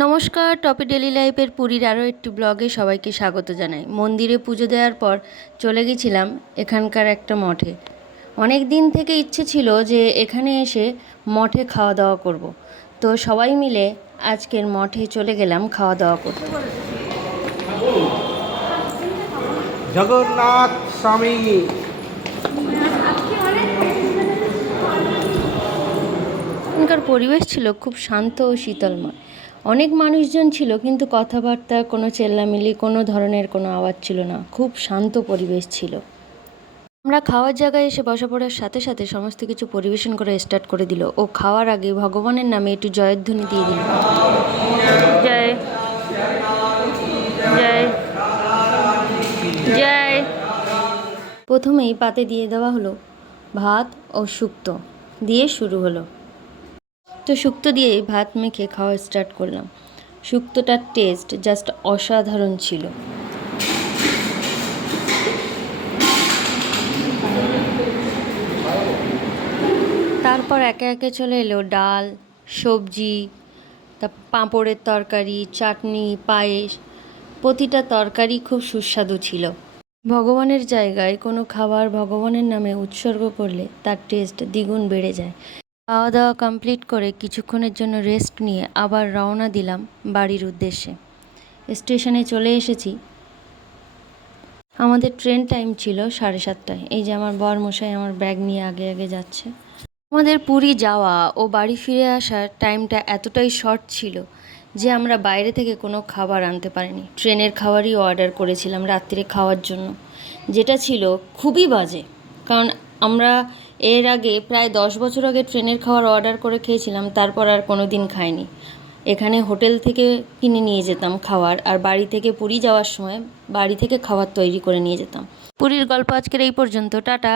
নমস্কার, টপি ডেলি লাইফের পুরীর আরও একটি ব্লগে সবাইকে স্বাগত জানাই। মন্দিরে পুজো দেওয়ার পর চলে গেছিলাম এখানকার একটা মঠে। অনেক দিন থেকে ইচ্ছে ছিল যে এখানে এসে মঠে খাওয়া দাওয়া করব। তো সবাই মিলে আজকের মঠে চলে গেলাম খাওয়া দাওয়া করতে। জগন্নাথ স্বামী এখানকার পরিবেশ ছিল খুব শান্ত ও শীতলময়। অনেক মানুষজন ছিল, কিন্তু কথাবার্তা, কোনো চেল্লামিলি, কোনো ধরনের কোনো আওয়াজ ছিল না। খুব শান্ত পরিবেশ ছিল। আমরা খাওয়ার জায়গায় এসে বসা পড়ার সাথে সাথে সমস্ত কিছু পরিবেশন করে স্টার্ট করে দিল। ও খাওয়ার আগে ভগবানের নামে একটু জয়ধ্বনি দিয়ে দিল। জয় জয় জয়। প্রথমেই পাতে দিয়ে দেওয়া হলো ভাত ও শুক্তো, দিয়ে শুরু হলো। তো শুক্তো দিয়েই ভাত মেখে খাওয়া স্টার্ট করলাম। শুক্তোটার টেস্ট জাস্ট অসাধারণ ছিল। তারপর একে একে চলে এলো ডাল, সবজি, পাঁপড়ের তরকারি, চাটনি, পায়েস। প্রতিটা তরকারি খুব সুস্বাদু ছিল। ভগবানের জায়গায় কোনো খাবার ভগবানের নামে উৎসর্গ করলে তার টেস্ট দ্বিগুণ বেড়ে যায়। খাওয়া দাওয়া কমপ্লিট করে কিছুক্ষণের জন্য রেস্ট নিয়ে আবার রওনা দিলাম বাড়ির উদ্দেশ্যে। স্টেশনে চলে এসেছি। আমাদের ট্রেন টাইম ছিল 7:30টায়। এই যে আমার বরমশাই আমার ব্যাগ নিয়ে আগে আগে যাচ্ছে। আমাদের পুরী যাওয়া ও বাড়ি ফিরে আসার টাইমটা এতটাই শর্ট ছিল যে আমরা বাইরে থেকে কোনো খাবার আনতে পারিনি। ট্রেনের খাবারই অর্ডার করেছিলাম রাত্রিরে খাওয়ার জন্য, যেটা ছিল খুবই বাজে। কারণ আমরা এর আগে প্রায় 10 বছর আগে ট্রেনের খাবার অর্ডার করে খেয়েছিলাম, তারপর আর কোনো দিন খাইনি। এখানে হোটেল থেকে কিনে নিয়ে যেতাম খাবার, আর বাড়ি থেকে পুরী যাওয়ার সময় বাড়ি থেকে খাবার তৈরি করে নিয়ে যেতাম। পুরীর গল্প আজকের এই পর্যন্ত। টাটা।